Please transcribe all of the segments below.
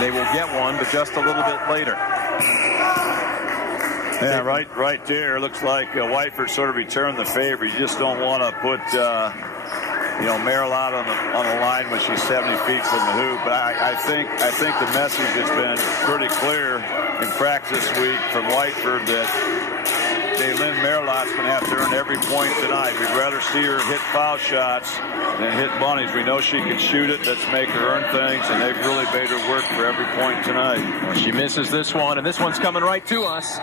And they will get one, but just a little bit later. Yeah, right there. Looks like Whiteford sort of returned the favor. You just don't want to put, Marilyn on the line when she's 70 feet from the hoop. But I think the message has been pretty clear in practice this week from Whiteford that Lynn Marilot's going to have to earn every point tonight. We'd rather see her hit foul shots than hit bunnies. We know she can shoot it. Let's make her earn things, and they've really made her work for every point tonight. Well, she misses this one, and this one's coming right to us.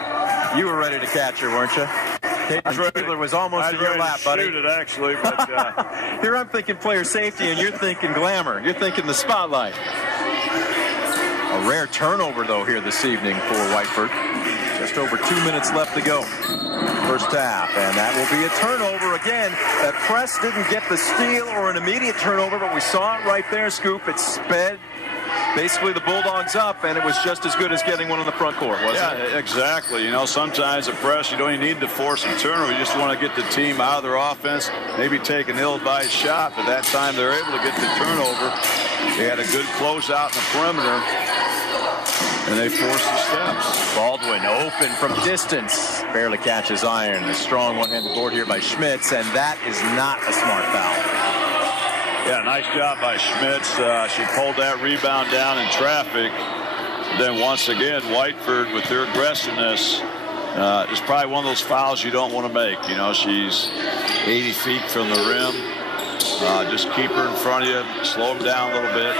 You were ready to catch her, weren't you? Caitlin was almost in your lap, buddy. Shoot it, actually, but here I'm thinking player safety, and you're thinking glamour. You're thinking the spotlight. A rare turnover, though, here this evening for Whiteford. Just over 2 minutes left to go. First half, and that will be a turnover again. That press didn't get the steal or an immediate turnover, but we saw it right there, Scoop. It sped basically the Bulldogs up, and it was just as good as getting one on the front court, wasn't it? Yeah, exactly. Sometimes a press, you don't even need to force a turnover. You just want to get the team out of their offense, maybe take an ill-advised shot, but that time they're able to get the turnover. They had a good closeout in the perimeter, and they forced the steps. Baldwin open from distance. Barely catches iron. A strong one-handed board here by Schmitz, and that is not a smart foul. Yeah, nice job by Schmitz. She pulled that rebound down in traffic. Then once again, Whiteford, with their aggressiveness, is probably one of those fouls you don't want to make. She's 80 feet from the rim. Just keep her in front of you, slow them down a little bit.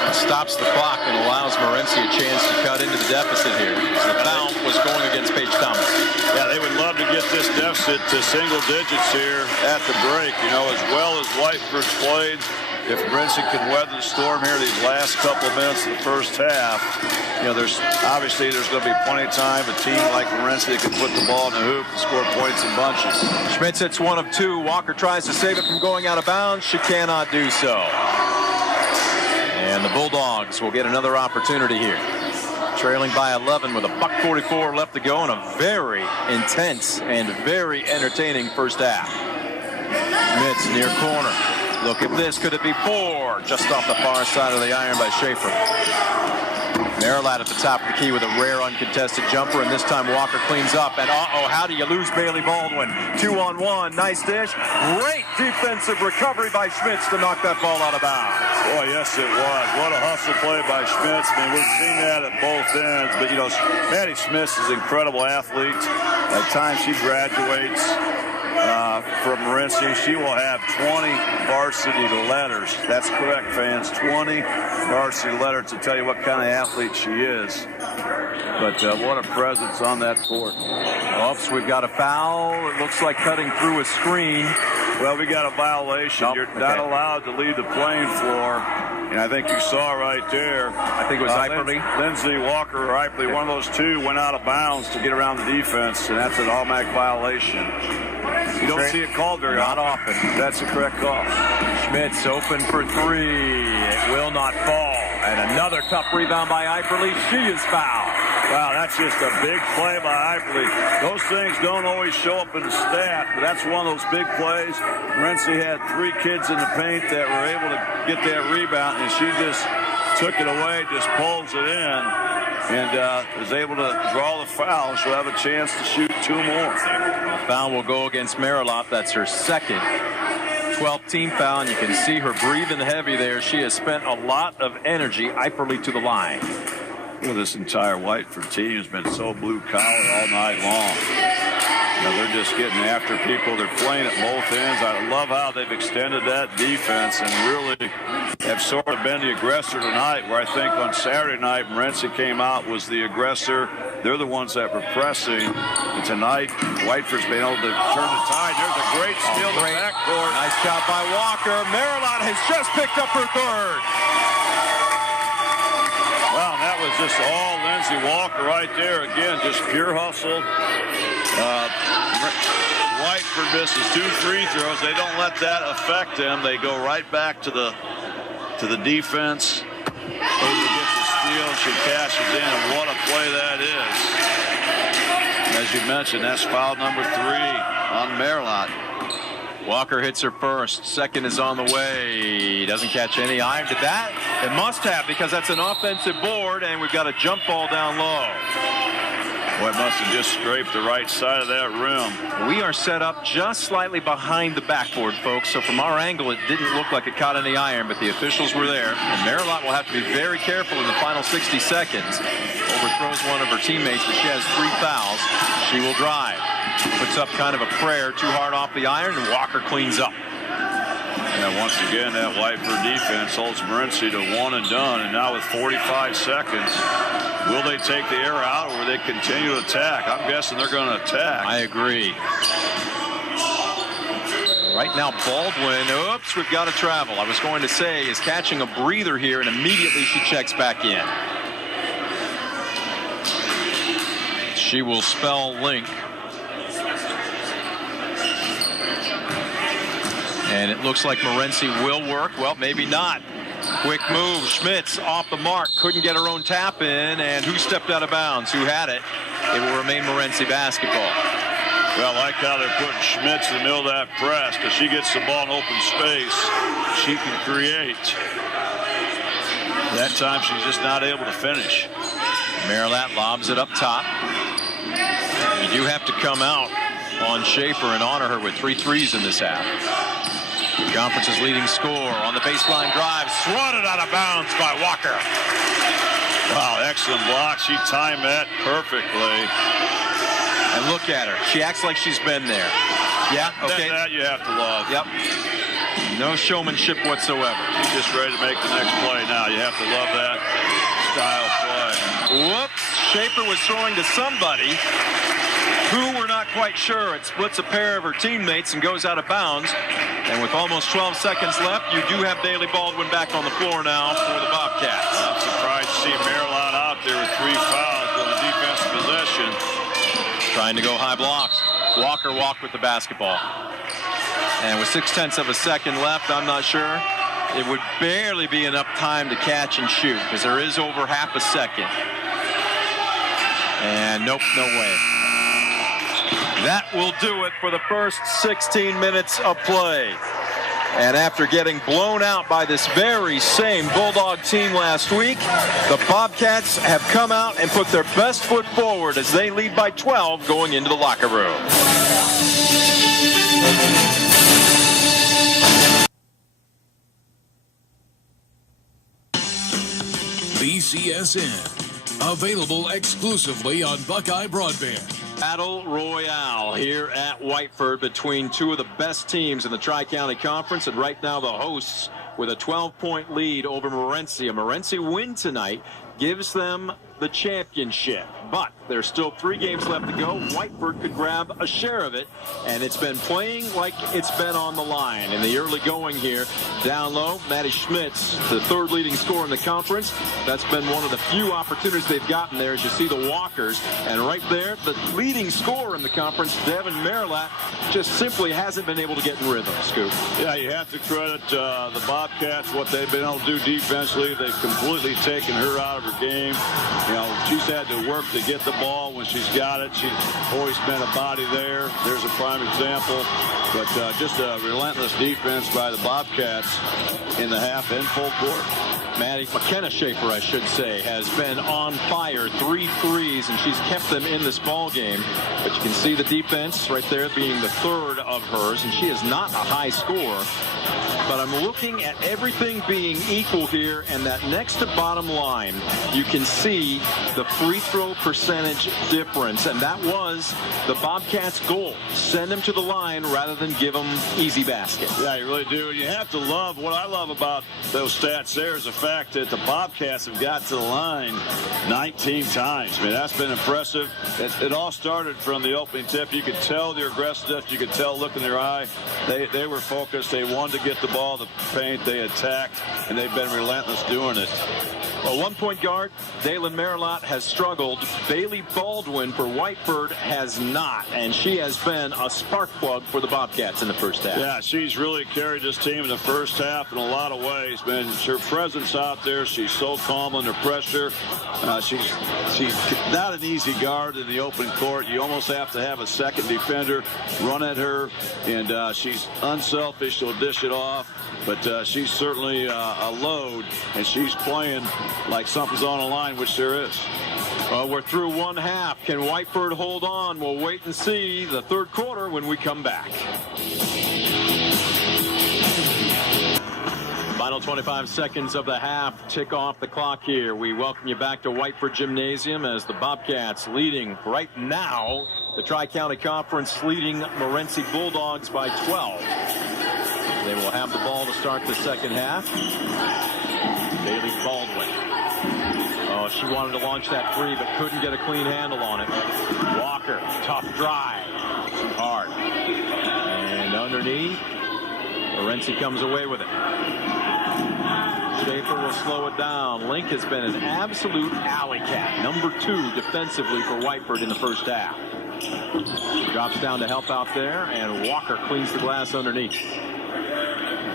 It stops the clock and allows Morenci a chance to cut into the deficit here. The foul was going against Paige Thomas. Yeah, they would love to get this deficit to single digits here at the break. As well as Whiteford's played, if Morenci can weather the storm here these last couple of minutes of the first half, there's going to be plenty of time. A team like Morenci that can put the ball in the hoop and score points in bunches. Schmitz hits one of two. Walker tries to save it from going out of bounds. She cannot do so. And the Bulldogs will get another opportunity here. Trailing by 11 with $1:44 left to go in a very intense and very entertaining first half. Schmitz near corner. Look at this. Could it be four? Just off the far side of the iron by Schaefer. Marilot at the top of the key with a rare uncontested jumper, and this time Walker cleans up. And how do you lose Bailey Baldwin? 2-on-1, nice dish. Great defensive recovery by Schmitz to knock that ball out of bounds. Oh, yes, it was. What a hustle play by Schmitz. We've seen that at both ends. But, Maddie Schmitz is an incredible athlete. At times she graduates from Morenci. She will have 20 varsity letters. That's correct, fans. 20 varsity letters to tell you what kind of athlete she is. But what a presence on that court. Oops, we've got a foul. It looks like cutting through a screen. Well, we got a violation. Nope, You're not allowed to leave the playing floor. And I think you saw right there. I think it was Eiperly. Lindsay Walker or Eiperly, one of those two went out of bounds to get around the defense, and that's an automatic violation. You don't see it called very often. That's the correct call. Schmitz open for three. It will not fall. And another tough rebound by Eiperly. She is fouled. Wow, that's just a big play by Eiperly. Those things don't always show up in the stat, but that's one of those big plays. Morenci had three kids in the paint that were able to get that rebound, and she just took it away, just pulls it in, and is able to draw the foul. She'll have a chance to shoot two more. The foul will go against Marilot. That's her second 12th team foul, and you can see her breathing heavy there. She has spent a lot of energy. Eiperly to the line. Well, this entire Whiteford team has been so blue-collar all night long. They're just getting after people. They're playing at both ends. I love how they've extended that defense and really have sort of been the aggressor tonight, where I think on Saturday night, Morenci came out, was the aggressor. They're the ones that were pressing. And tonight, Whiteford's been able to turn the tide. There's a great steal in the backcourt. Nice job by Walker. Marilot has just picked up her third. Wow, that was just all Lindsay Walker right there. Again, just pure hustle. Whiteford misses two free throws. They don't let that affect them. They go right back to the defense. Able to get the steal. She cashes in, and what a play that is. As you mentioned, that's foul number 3 on Marilot. Walker hits her first. Second is on the way. Doesn't catch any iron. Did that? It must have, because that's an offensive board, and we've got a jump ball down low. Boy, it must have just scraped the right side of that rim. We are set up just slightly behind the backboard, folks. So from our angle, it didn't look like it caught any iron, but the officials were there. And Marilot will have to be very careful in the final 60 seconds. Overthrows one of her teammates, but she has 3 fouls. She will drive. Puts up kind of a prayer, too hard off the iron, and Walker cleans up. And once again, that Whiteford defense holds Morenci to 1 and done. And now with 45 seconds, will they take the air out, or will they continue to attack? I'm guessing they're going to attack. I agree. Right now, Baldwin, oops, we've got to travel. I was going to say, is catching a breather here, and immediately she checks back in. She will spell Link. And it looks like Morenci will work. Well, maybe not. Quick move. Schmitz off the mark. Couldn't get her own tap in. And who stepped out of bounds? Who had it? It will remain Morenci basketball. Well, I like how they're putting Schmitz in the middle of that press, because she gets the ball in open space. She can create. That time she's just not able to finish. Marilot lobs it up top. You do have to come out on Schaefer and honor her with 3 threes in this half. The conference's leading scorer on the baseline drive, swatted out of bounds by Walker. Wow, excellent block. She timed that perfectly. And look at her. She acts like she's been there. Yeah, okay. That you have to love. Yep. No showmanship whatsoever. She's just ready to make the next play now. You have to love that style play. Whoops. Schaefer was throwing to somebody who we're not quite sure. It splits a pair of her teammates and goes out of bounds. And with almost 12 seconds left, you do have Daley Baldwin back on the floor now for the Bobcats. I'm surprised to see Marilot out there with 3 fouls on the defensive possession. Trying to go high blocks. Walker walked with the basketball. And with 0.6 of a second left, I'm not sure. It would barely be enough time to catch and shoot, because there is over half a second. And nope, no way. That will do it for the first 16 minutes of play. And after getting blown out by this very same Bulldog team last week, the Bobcats have come out and put their best foot forward as they lead by 12 going into the locker room. BCSN, available exclusively on Buckeye Broadband. Battle Royale here at Whiteford between 2 of the best teams in the Tri-County Conference, and right now the hosts with a 12-point lead over Morenci. A Morenci win tonight gives them the championship, but there's still 3 games left to go. Whiteford could grab a share of it, and it's been playing like it's been on the line in the early going here. Down low, Maddie Schmitz, the 3rd leading scorer in the conference. That's been one of the few opportunities they've gotten there, as you see the Walkers. And right there, the leading scorer in the conference, Devin Marilot, just simply hasn't been able to get in rhythm, Scoop. Yeah, you have to credit the Bobcats, what they've been able to do defensively. They've completely taken her out of her game. You know, she's had to work to get the ball when she's got it. She's always been a body there. There's a prime example. But just a relentless defense by the Bobcats in the half in full court. McKenna Schaefer, I should say, has been on fire. 3 threes, and she's kept them in this ball game. But you can see the defense right there being the 3rd of hers, and she is not a high scorer. But I'm looking at everything being equal here, and that next to bottom line, you can see the free throw percentage difference, and that was the Bobcats' goal. Send them to the line rather than give them easy baskets. Yeah, you really do. You have to love, what I love about those stats there is the fact that the Bobcats have got to the line 19 times. I mean, that's been impressive. It all started from the opening tip. You could tell their aggressiveness. You could tell, look in their eye. They were focused. They wanted to get the ball, the paint. They attacked, and they've been relentless doing it. Well, 1-point guard, Dalen Merrillat has struggled. Bailey Baldwin for Whiteford has not, and she has been a spark plug for the Bobcats in the first half. Yeah, she's really carried this team in the first half in a lot of ways. Man, her presence out there, she's so calm under pressure. She's not an easy guard in the open court. You almost have to have a second defender run at her, and she's unselfish. She'll dish it off, but she's certainly a load, and she's playing like something's on the line, which there is. Well, we're through one half. Can Whiteford hold on? We'll wait and see the third quarter when we come back. Final 25 seconds of the half tick off the clock here. We welcome you back to Whiteford Gymnasium as the Bobcats leading right now. The Tri-County Conference leading Morenci Bulldogs by 12. They will have the ball to start the second half. Bailey Baldwin. Oh, she wanted to launch that three, but couldn't get a clean handle on it. Walker, tough drive. Hard. And underneath, Morenci comes away with it. Schaefer will slow it down. Link has been an absolute alley cat. Number 2 defensively for Whiteford in the first half. Drops down to help out there, and Walker cleans the glass underneath.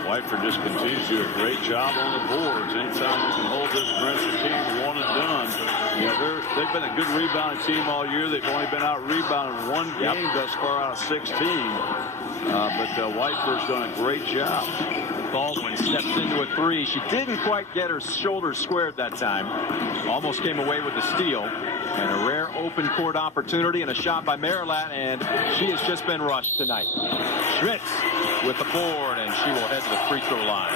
Whiteford just continues to do a great job on the boards. Anytime you can hold this Morenci team one and done. You know, they've been a good rebounding team all year. They've only been out rebounding one game thus far out of 16. But Whiteford's done a great job. Baldwin steps into a three. She didn't quite get her shoulders squared that time. Almost came away with the steal. And a rare open court opportunity and a shot by Merrillat, and she has just been rushed tonight. Schmitz with the board, and she will head to the free throw line.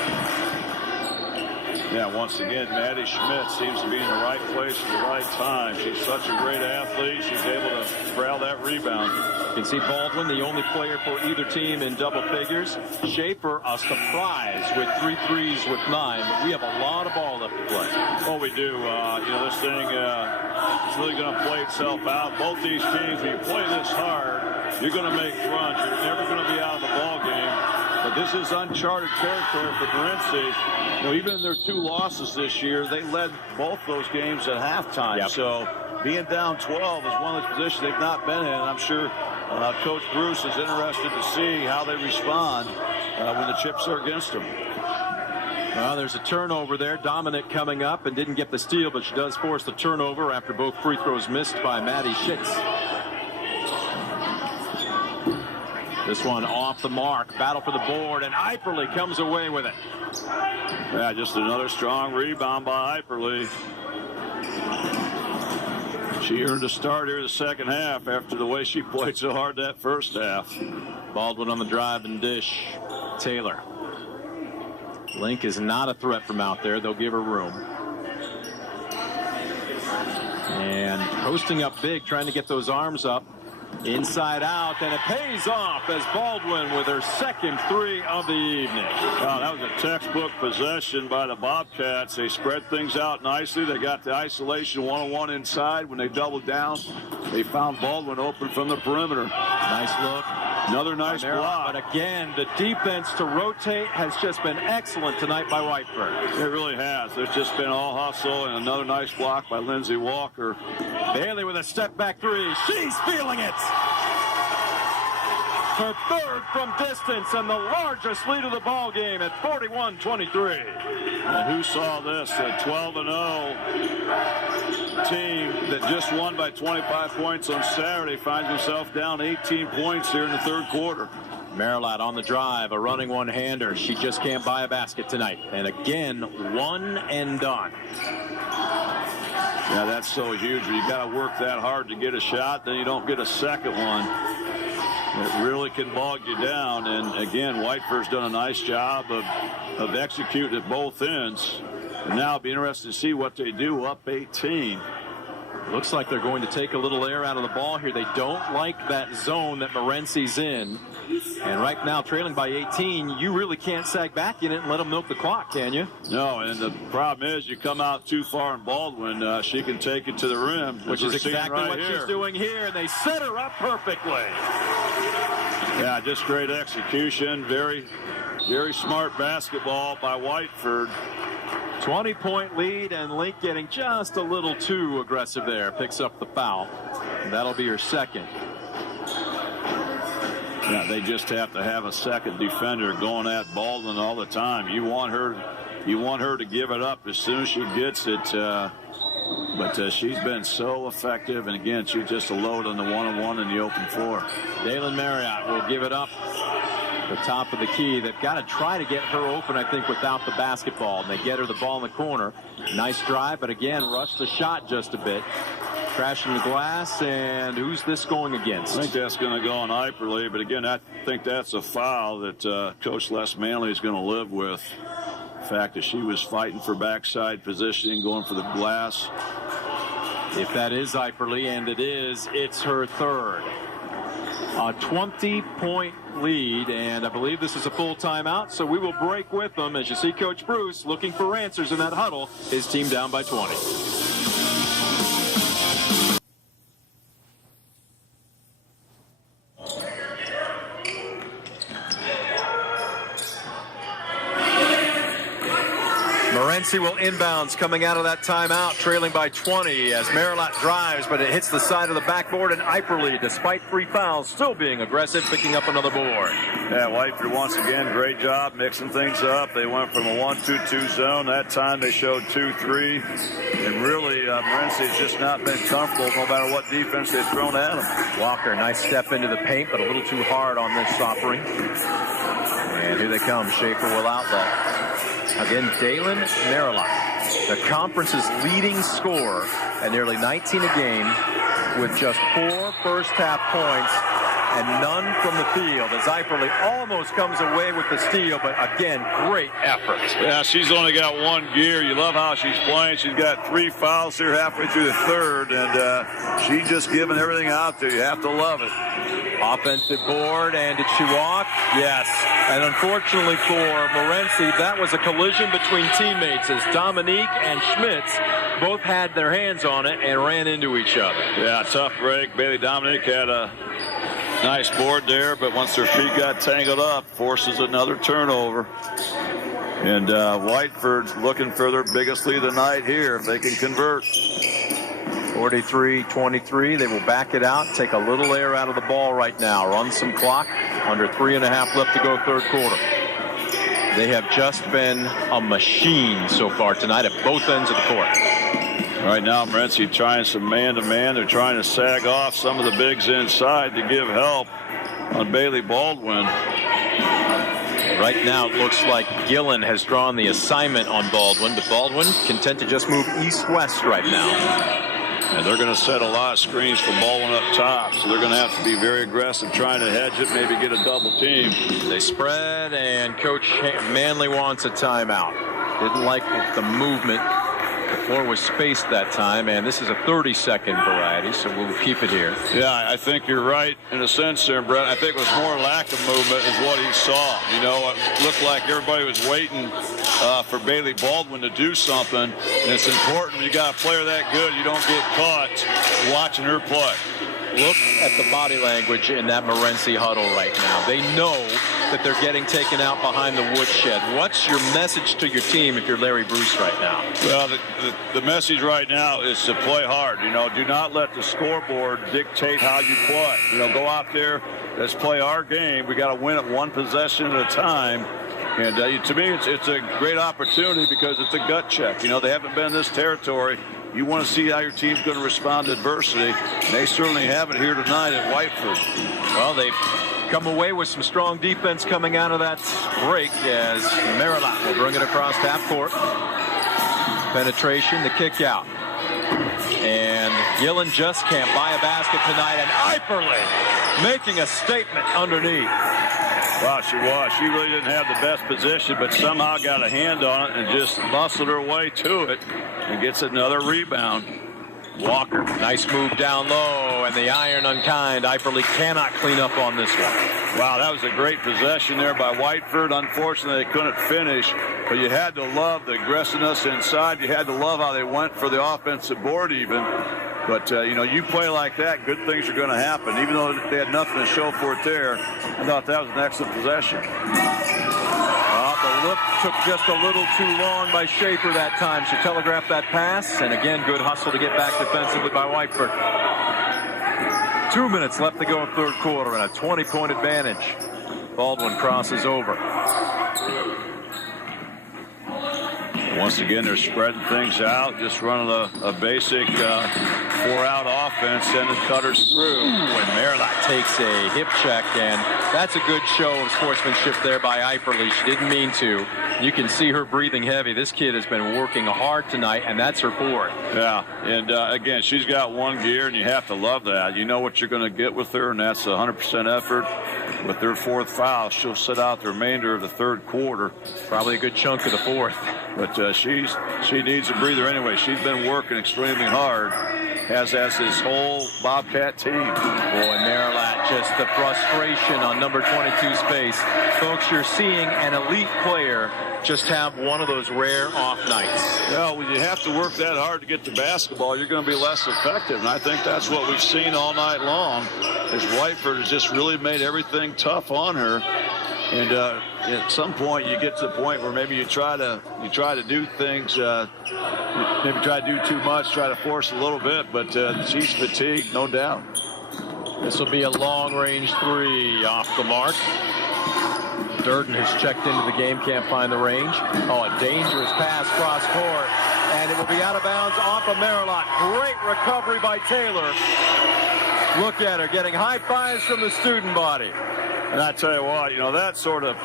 Yeah, once again, Maddie Schmidt seems to be in the right place at the right time. She's such a great athlete. She's able to corral that rebound. You can see Baldwin, the only player for either team in double figures. Schaefer, a surprise with 3 threes with 9. But we have a lot of ball left to play. Oh, we do. You know, this thing it's really going to play itself out. Both these teams, when you play this hard, you're going to make runs. You're never going to be out of the ball game. But this is uncharted territory for Morenci. You know, even in their 2 losses this year, they led both those games at halftime. Yep. So being down 12 is one of those positions they've not been in. I'm sure Coach Bruce is interested to see how they respond when the chips are against them. Well, there's a turnover there. Dominic coming up and didn't get the steal, but she does force the turnover after both free throws missed by Maddie Schmitz. This one off the mark. Battle for the board, and Eiperle comes away with it. Yeah, just another strong rebound by Eiperle. She earned a start here in the second half after the way she played so hard that first half. Baldwin on the drive and dish. Taylor. Link is not a threat from out there. They'll give her room. And posting up big, trying to get those arms up. Inside out, and it pays off as Baldwin with her second 3 of the evening. Wow, that was a textbook possession by the Bobcats. They spread things out nicely. They got the isolation one-on-one inside. When they doubled down, they found Baldwin open from the perimeter. Nice look. Another nice block. But again, the defense to rotate has just been excellent tonight by Whiteford. It really has. There's just been all hustle, and another nice block by Lindsey Walker. Bailey with a step back 3. She's feeling it. Her third from distance and the largest lead of the ball game at 41-23. And who saw this? A 12-0 team that just won by 25 points on Saturday finds himself down 18 points here in the third quarter. Merrillat on the drive, a running one-hander. She just can't buy a basket tonight. And again, one and done. Yeah, that's so huge. You got to work that hard to get a shot, then you don't get a second one. It really can bog you down. And again, Whiteford's done a nice job of executing at both ends. And now it'll be interesting to see what they do up 18. Looks like they're going to take a little air out of the ball here. They don't like that zone that Morenci's in. And right now, trailing by 18, you really can't sag back in it and let them milk the clock, can you? No, and the problem is you come out too far in Baldwin, she can take it to the rim. Which is exactly what she's doing here, and they set her up perfectly. Yeah, just great execution. Very, very smart basketball by Whiteford. 20-point lead, and Link getting just a little too aggressive there. Picks up the foul. And that'll be her second. Yeah, they just have to have a second defender going at Baldwin all the time. You want her to give it up as soon as she gets it. But she's been so effective, and again, she's just a load on the one-on-one in the open floor. Dalen Marriott will give it up. The top of the key. They've got to try to get her open, I think, without the basketball. And they get her the ball in the corner. Nice drive, but again, rushed the shot just a bit. Crashing the glass, and who's this going against? I think that's going to go on Iperley, but again, I think that's a foul that Coach Les Manley is going to live with. The fact that she was fighting for backside positioning, going for the glass. If that is Iperley, and it is, it's her third. A 20-point lead, and I believe this is a full timeout, so we will break with them as you see Coach Bruce looking for answers in that huddle. His team down by 20. Morenci will inbounds coming out of that timeout, trailing by 20 as Marilat drives, but it hits the side of the backboard, and Iperley, despite 3 fouls, still being aggressive, picking up another board. Yeah, Whiteford once again, great job mixing things up. They went from a 1-2-2 zone. That time they showed 2-3. And really, Morenci has just not been comfortable no matter what defense they've thrown at him. Walker, nice step into the paint, but a little too hard on this offering. And here they come. Schaefer will outlet. Again, Dalen Marilat, the conference's leading scorer at nearly 19 a game with just 4 first-half points and none from the field as Iperley almost comes away with the steal, but again, great effort. Yeah, she's only got 1 gear. You love how she's playing. She's got 3 fouls here halfway through the third, and she's just giving everything out there. You have to love it. Offensive board, and did she walk? Yes. And unfortunately for Morenci, that was a collision between teammates as Dominique and Schmitz both had their hands on it and ran into each other. Yeah, tough break. Bailey Dominique had a nice board there, but once their feet got tangled up, forces another turnover. And Whiteford's looking for their biggest lead of the night here if they can convert. 43-23. They will back it out, take a little air out of the ball right now, run some clock, under 3.5 left to go third quarter. They have just been a machine so far tonight at both ends of the court. Right now, Morenci trying some man-to-man. They're trying to sag off some of the bigs inside to give help on Bailey Baldwin. Right now, it looks like Gillen has drawn the assignment on Baldwin, but Baldwin content to just move east-west right now. And they're going to set a lot of screens for Baldwin up top, so they're going to have to be very aggressive trying to hedge it, maybe get a double team. They spread, and Coach Manley wants a timeout. Didn't like the movement. The floor was spaced that time, and this is a 30-second variety, so we'll keep it here. Yeah, I think you're right in a sense there, Brett. I think it was more lack of movement is what he saw. You know, it looked like everybody was waiting for Bailey Baldwin to do something, and it's important when you got a player that good, you don't get caught watching her play. Look at the body language in that Morenci huddle right now. They know that they're getting taken out behind the woodshed. What's your message to your team if you're Larry Bruce right now? Well, the message right now is to play hard. You know, do not let the scoreboard dictate how you play. You know, go out there, let's play our game. We got to win it 1 possession at a time. And to me, it's a great opportunity because it's a gut check. You know, they haven't been in this territory. You want to see how your team's going to respond to adversity. And they certainly have it here tonight at Whiteford. Well, they've come away with some strong defense coming out of that break as Marilat will bring it across half court. Penetration, the kick out. And Gillen just can't buy a basket tonight. And Iperley making a statement underneath. Wow, she was. She really didn't have the best position, but somehow got a hand on it and just muscled her way to it and gets another rebound. Walker, nice move down low, and the iron unkind. Iperley cannot clean up on this one. Wow, that was a great possession there by Whiteford. Unfortunately, they couldn't finish, but you had to love the aggressiveness inside. You had to love how they went for the offensive board even. But, you know, you play like that, good things are going to happen. Even though they had nothing to show for it there, I thought that was an excellent possession. The look took just a little too long by Schaefer that time. She telegraphed that pass, and again, good hustle to get back defensively by Whiteford. 2 minutes left to go in third quarter, and a 20-point advantage. Baldwin crosses over. Once again, they're spreading things out, just running a basic four-out offense, sending cutters through. And Merrilat takes a hip check, and that's a good show of sportsmanship there by Eiferle. She didn't mean to. You can see her breathing heavy. This kid has been working hard tonight, and that's her fourth. Yeah, and again, she's got one gear, and you have to love that. You know what you're going to get with her, and that's 100% effort. With their fourth foul, she'll sit out the remainder of the third quarter. Probably a good chunk of the fourth. But she needs a breather anyway. She's been working extremely hard, as has this whole Bobcat team. Boy, Merrilat, just the frustration on number 22's face. Folks, you're seeing an elite player just have one of those rare off nights. Well, when you have to work that hard to get the basketball, you're going to be less effective. And I think that's what we've seen all night long, is Whiteford has just really made everything tough on her. And at some point, you get to the point where maybe you try to do things, maybe try to do too much, try to force a little bit, but she's fatigued, no doubt. This will be a long-range three off the mark. Durden has checked into the game, can't find the range. Oh, a dangerous pass cross court, and it will be out of bounds off of Merrilat. Great recovery by Taylor. Look at her, getting high fives from the student body. And I tell you what, that sort of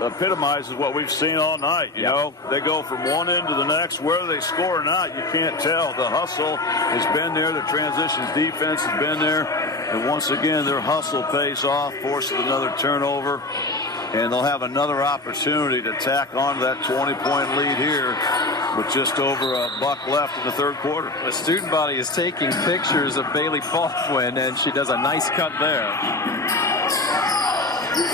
epitomizes what we've seen all night. You know, they go from one end to the next. Whether they score or not, you can't tell. The hustle has been there. The transitions defense has been there. And once again, their hustle pays off, forces another turnover. And they'll have another opportunity to tack on to that 20-point lead here with just over a buck left in the third quarter. The student body is taking pictures of Bailey Baldwin, and she does a nice cut there.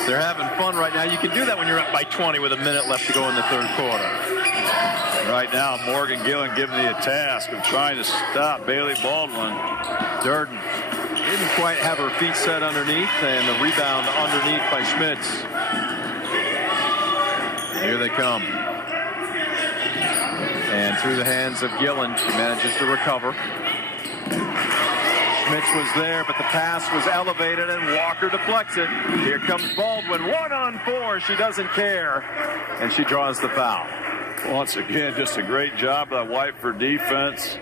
They're having fun right now. You can do that when you're up by 20 with a minute left to go in the third quarter. Right now, Morgan Gillen giving the task of trying to stop Bailey Baldwin. Durden didn't quite have her feet set underneath, and the rebound underneath by Schmitz. Here they come. And through the hands of Gillen, she manages to recover. Schmitz was there, but the pass was elevated, and Walker deflects it. Here comes Baldwin, 1-on-4. She doesn't care, and she draws the foul. Once again, just a great job by Whiteford defense.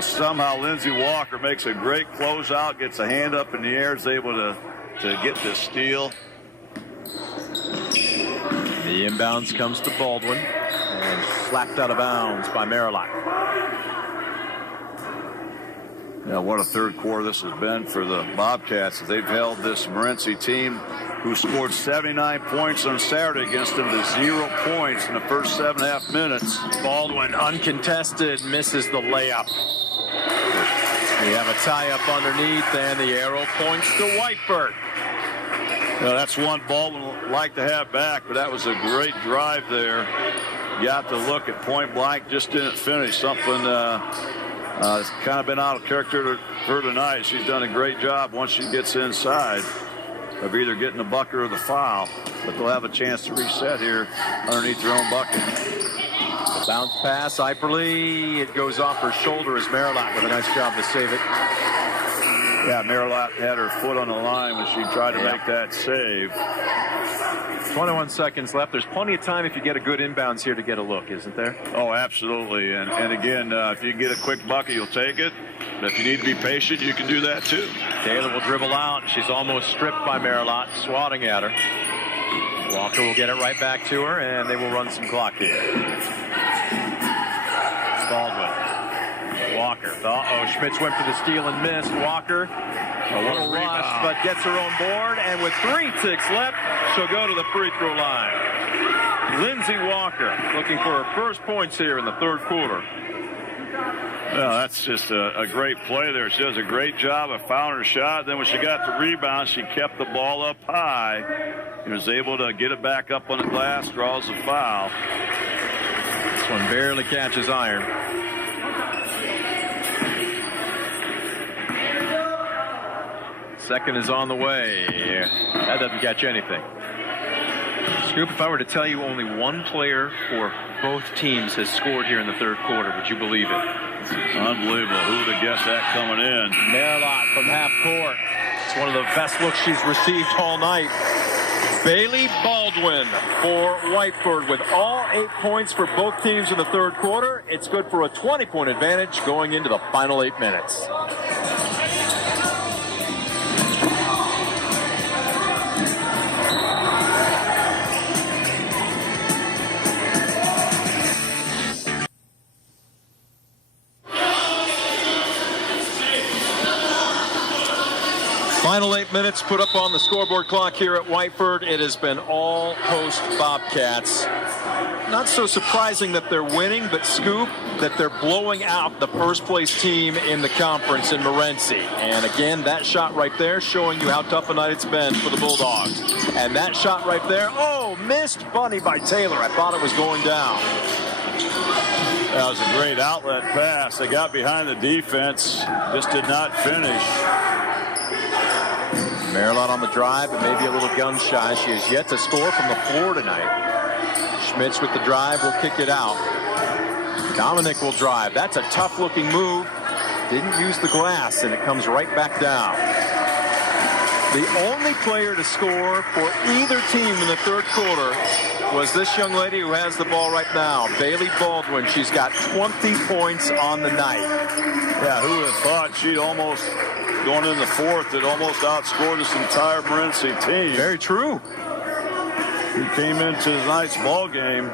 Somehow Lindsey Walker makes a great closeout, gets a hand up in the air, is able to get this steal. The inbounds comes to Baldwin, and slapped out of bounds by Merrilat. What a third quarter this has been for the Bobcats. They've held this Morenci team, who scored 79 points on Saturday against them, to 0 points in the first 7.5 minutes. Baldwin, uncontested, misses the layup. We have a tie-up underneath, and the arrow points to Whiteford. That's one Baldwin would like to have back, but that was a great drive there. You have to look at point blank, just didn't finish. Something it's kind of been out of character for her tonight. She's done a great job once she gets inside of either getting the bucket or the foul, but they'll have a chance to reset here underneath their own bucket. The bounce pass, Eiferle, it goes off her shoulder as Merrilat with a nice job to save it. Yeah, Merrilat had her foot on the line when she tried to make that save. 21 seconds left. There's plenty of time if you get a good inbounds here to get a look, isn't there? Oh, absolutely. And again, if you can get a quick bucket, you'll take it. But if you need to be patient, you can do that too. Taylor will dribble out. She's almost stripped by Merrilat, swatting at her. Walker will get it right back to her, and they will run some clock here. Baldwin. Walker. Schmitz went for the steal and missed. Walker, a little rush, but gets her own board, and with 3 ticks left, she'll go to the free throw line. Lindsey Walker looking for her first points here in the third quarter. Well, that's just a great play there. She does a great job of fouling her shot. Then when she got the rebound, she kept the ball up high and was able to get it back up on the glass, draws the foul. This one barely catches iron. Second is on the way. That doesn't catch anything. Scoop, if I were to tell you only one player for both teams has scored here in the third quarter, would you believe it? Unbelievable. Who would have guessed that coming in? Merlot from half court. It's one of the best looks she's received all night. Bailey Baldwin for Whiteford with all 8 points for both teams in the third quarter. It's good for a 20-point advantage going into the final 8 minutes. Final 8 minutes put up on the scoreboard clock here at Whiteford. It has been all host Bobcats. Not so surprising that they're winning, but Scoop, that they're blowing out the first place team in the conference in Morenci. And again, that shot right there showing you how tough a night it's been for the Bulldogs. And that shot right there, oh, missed funny by Taylor. I thought it was going down. That was a great outlet pass. They got behind the defense, just did not finish. Merlot on the drive, and maybe a little gun shy. She has yet to score from the floor tonight. Schmitz with the drive will kick it out. Dominic will drive. That's a tough looking move. Didn't use the glass, and it comes right back down. The only player to score for either team in the third quarter was this young lady who has the ball right now, Bailey Baldwin. She's got 20 points on the night. Yeah, who would have thought she'd almost, going in the fourth, that almost outscored this entire Morenci team. Very true. He came into tonight's ball game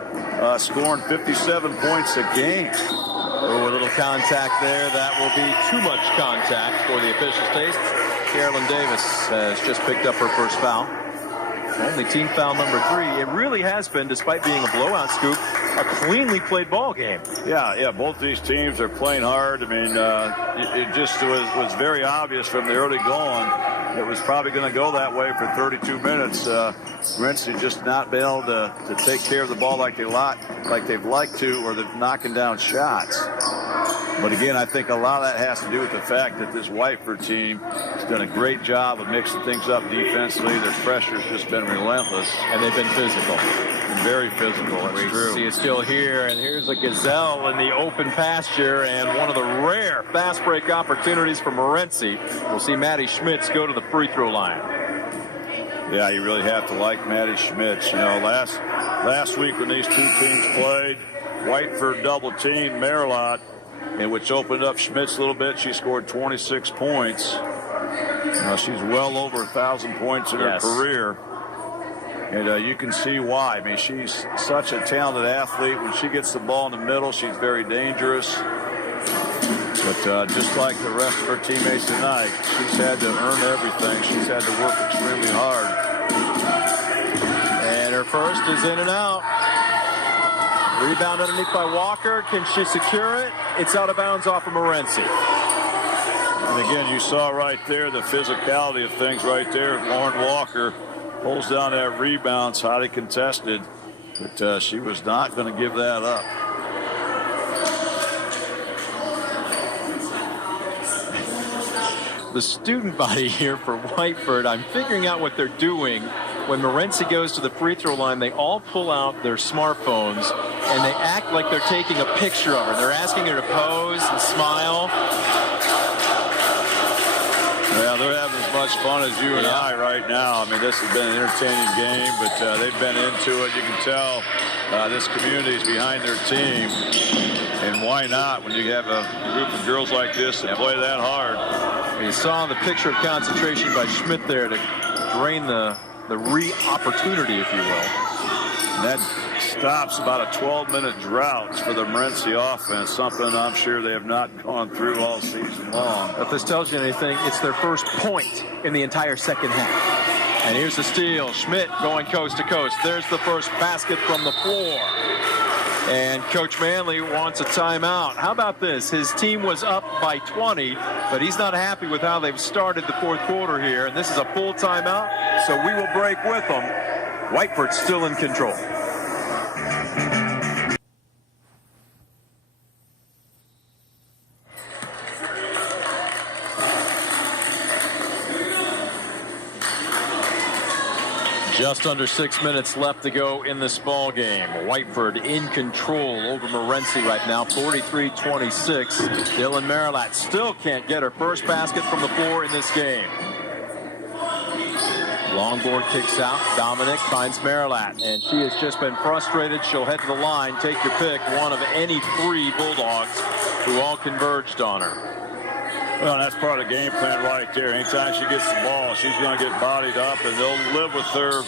scoring 57 points a game. Oh, a little contact there. That will be too much contact for the officials' taste. Carolyn Davis has just picked up her first foul. Only team foul number 3. It really has been, despite being a blowout, Scoop, a cleanly played ball game. Yeah, both these teams are playing hard. I mean, it just was very obvious from the early going. It was probably going to go that way for 32 minutes. Morenci just not been able to take care of the ball like they've liked to, or they're knocking down shots. But again, I think a lot of that has to do with the fact that this Whiteford team has done a great job of mixing things up defensively. Their pressure's just been relentless. And they've been physical. And very physical. That's true. See it still here, and here's a gazelle in the open pasture, and one of the rare fast break opportunities for Morenci. We'll see Maddie Schmitz go to the free throw line. Yeah, you really have to like Maddie Schmitz. You know, last week when these two teams played, Whiteford double teamed Merlot, and which opened up Schmitz a little bit. She scored 26 points. She's well over 1,000 points in her career. And you can see why. I mean, she's such a talented athlete. When she gets the ball in the middle, she's very dangerous. But just like the rest of her teammates tonight, she's had to earn everything. She's had to work extremely hard. And her first is in and out. Rebound underneath by Walker. Can she secure it? It's out of bounds off of Morenci. And again, you saw right there the physicality of things right there. Lauren Walker pulls down that rebound. It's highly contested. But she was not going to give that up. The student body here for Whiteford, I'm figuring out what they're doing. When Morenci goes to the free throw line, they all pull out their smartphones and they act like they're taking a picture of her. They're asking her to pose and smile. Yeah, they're having as much fun as you and I right now. I mean, this has been an entertaining game, but they've been into it. You can tell this community is behind their team. And why not when you have a group of girls like this that play that hard? You saw the picture of concentration by Schmidt there to drain the opportunity, if you will. And that stops about a 12-minute drought for the Morenci offense, something I'm sure they have not gone through all season long. If this tells you anything, it's their first point in the entire second half. And here's the steal. Schmidt going coast to coast. There's the first basket from the floor. And Coach Manley wants a timeout. How about this? His team was up by 20, but he's not happy with how they've started the fourth quarter here. And this is a full timeout, so we will break with them. Whiteford's still in control. Just under 6 minutes left to go in this ball game. Whiteford in control over Morenci right now, 43-26. Dylan Marilat still can't get her first basket from the floor in this game. Longboard kicks out. Dominic finds Marilat, and she has just been frustrated. She'll head to the line. Take your pick. One of any three Bulldogs who all converged on her. Well, that's part of the game plan right there. Anytime she gets the ball, she's going to get bodied up, and they'll live with her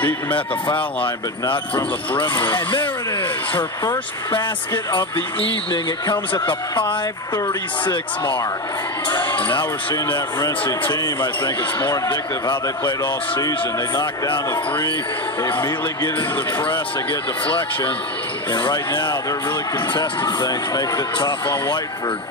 beating them at the foul line, but not from the perimeter. And there it is, her first basket of the evening. It comes at the 5:36 mark. And now we're seeing that Morenci team. I think it's more indicative of how they played all season. They knock down the three. They immediately get into the press. They get a deflection. And right now, they're really contesting things, making it tough on Whiteford.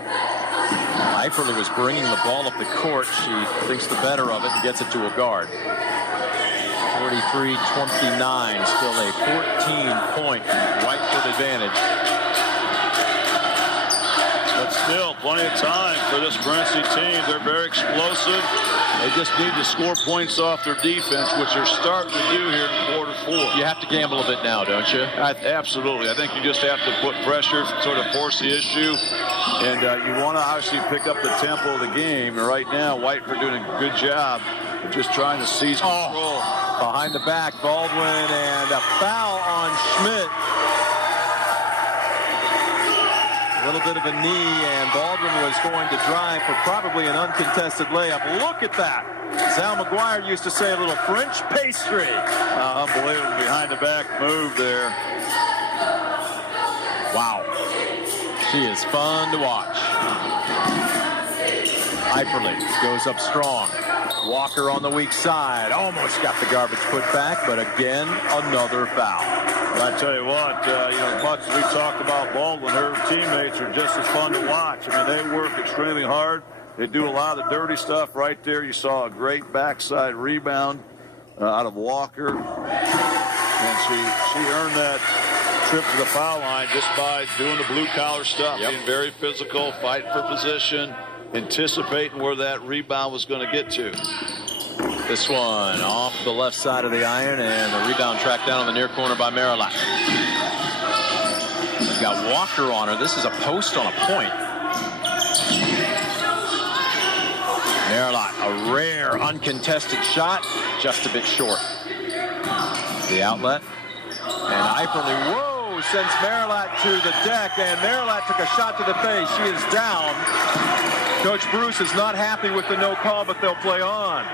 Eiferle was bringing the ball up the court. She thinks the better of it and gets it to a guard. 43-29, still a 14-point Whiteford advantage. But still, plenty of time for this Morenci team. They're very explosive. They just need to score points off their defense, which they're starting to do here in quarter four. You have to gamble a bit now, don't you? Absolutely. I think you just have to put pressure, sort of force the issue. And you want to obviously pick up the tempo of the game. And right now, Whiteford doing a good job of just trying to seize control. Behind the back, Baldwin, and a foul on Schmidt. A little bit of a knee, and Baldwin was going to drive for probably an uncontested layup. Look at that. Sal McGuire used to say a little French pastry. Unbelievable behind the back move there. Wow. She is fun to watch. Eiferle goes up strong. Walker on the weak side. Almost got the garbage put back, but again, another foul. I tell you what, as much as we talked about Baldwin, her teammates are just as fun to watch. I mean, they work extremely hard. They do a lot of the dirty stuff right there. You saw a great backside rebound out of Walker. And she earned that trip to the foul line just by doing the blue-collar stuff, being very physical, fighting for position, anticipating where that rebound was going to get to. This one off the left side of the iron, and the rebound tracked down on the near corner by Marilat. We've got Walker on her. This is a post on a point. Marilat, a rare uncontested shot, just a bit short. The outlet, and Eiferle, whoa, sends Marilat to the deck, and Marilat took a shot to the face. She is down. Coach Bruce is not happy with the no call, but they'll play on.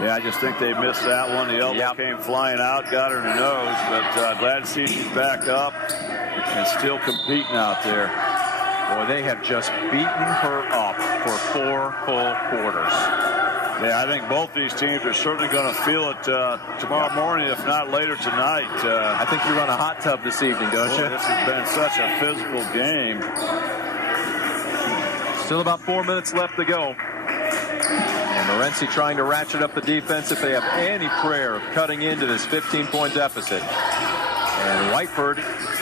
Yeah, I just think they missed that one. The elbow came flying out, got her in the nose, but glad to see she's back up and still competing out there. Boy, they have just beaten her up for 4 full quarters. Yeah, I think both these teams are certainly going to feel it tomorrow morning, if not later tonight. I think you run a hot tub this evening, don't you? This has been such a physical game. Still about 4 minutes left to go. And Morenci trying to ratchet up the defense if they have any prayer of cutting into this 15-point deficit. And Whiteford,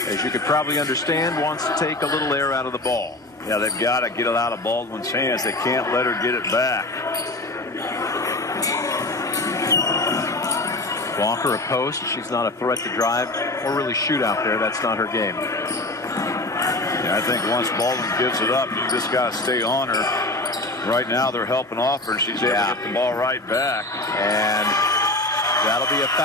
as you could probably understand, wants to take a little air out of the ball. Yeah, they've got to get it out of Baldwin's hands. They can't let her get it back. Walker a post. She's not a threat to drive or really shoot out there. That's not her game. Yeah, I think once Baldwin gives it up, you just got to stay on her. Right now, they're helping off her. She's able to get the ball right back. And that'll be a foul.